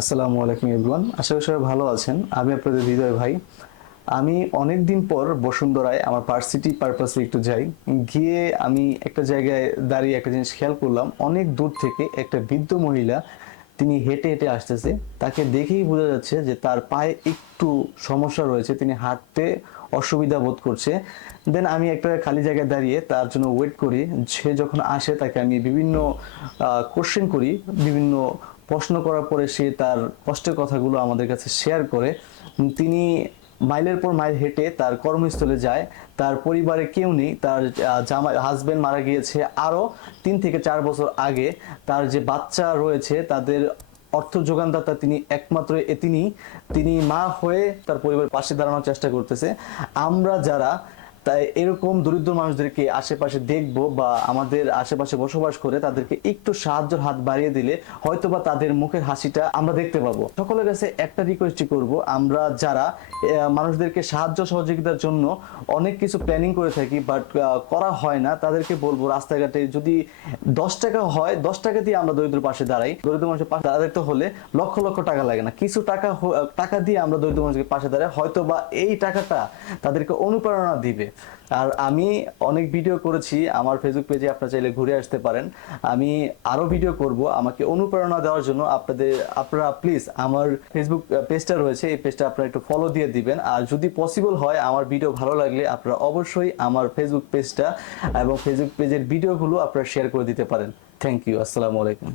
আসসালামু আলাইকুম এভরিওয়ান, আশা করি সবাই ভালো আছেন। আমি আপনাদের হৃদয় ভাই। আমি অনেক দিন পর বসুন্ধরায় আমার ভার্সিটি পারপাসে একটু যাই। গিয়ে আমি একটা জায়গায় দাঁড়িয়ে একটা জিনিস খেয়াল করলাম, অনেক দূর থেকে একটা বৃদ্ধ মহিলা তিনি হেঁটে হেঁটে আসতেছে। তাকে দেখেই বোঝা যাচ্ছে যে তার পায়ে একটু সমস্যা রয়েছে, তিনি হাঁটতে অসুবিধা বোধ করছে। দেন আমি একটা খালি জায়গায় দাঁড়িয়ে তার জন্য ওয়েট করি। সে যখন আসে তাকে আমি বিভিন্ন কোশ্চেন করি, বিভিন্ন প্রশ্ন করার পরে সে তার কষ্টের কথাগুলো আমাদের কাছে শেয়ার করে। তিনি মাইলের পর মাইল হেঁটে তার কর্মস্থলে যায়। তার পরিবারে কেউ নেই, তার জামাই হাজবেন্ড মারা গিয়েছে আরো 3 থেকে 4 বছর আগে। তার যে বাচ্চা রয়েছে তাদের অর্থ যোগানদাতা তিনি, একমাত্র তিনি। তিনি মা হয়ে তার পরিবারের পাশে দাঁড়ানোর চেষ্টা করতেছে। আমরা যারা তাই এরকম দরিদ্র মানুষদেরকে আশেপাশে দেখবো বা আমাদের আশেপাশে বসবাস করে তাদেরকে একটু সাহায্যের হাত বাড়িয়ে দিলে হয়তোবা তাদের মুখের হাসিটা আমরা দেখতে পাবো। সকলের কাছে একটা রিকোয়েস্টই করব, আমরা যারা মানুষদেরকে সাহায্য সহযোগিতার জন্য অনেক কিছু প্ল্যানিং করে থাকি বাট করা হয় না, তাদেরকে বলবো রাস্তাঘাটে যদি 10 টাকা হয়, 10 টাকা দিয়ে আমরা দরিদ্র পাশে দাঁড়াই। দরিদ্র মানুষের পাশে দাঁড়াতে হলে লক্ষ লক্ষ টাকা লাগে না, কিছু টাকা টাকা দিয়ে আমরা দরিদ্র মানুষের পাশে দাঁড়াই, হয়তো বা এই টাকাটা তাদেরকে অনুপ্রেরণা দিবে। আর আমি অনেক ভিডিও করেছি আমার ফেসবুক পেজে, আপনারা চাইলে ঘুরে আসতে পারেন। আমি আরো ভিডিও করব আমাকে অনুপ্রেরণা দেওয়ার জন্য। আপনারা প্লিজ আমার ফেসবুক পেজটা রয়েছে, এই পেজটা আপনারা একটু ফলো দিয়ে দিবেন। আর যদি পসিবল হয় আমার ভিডিও ভালো লাগলে আপনারা অবশ্যই আমার ফেসবুক পেজটা এবং ফেসবুক পেজের ভিডিওগুলো আপনারা শেয়ার করে দিতে পারেন। Thank you. আসসালামু আলাইকুম।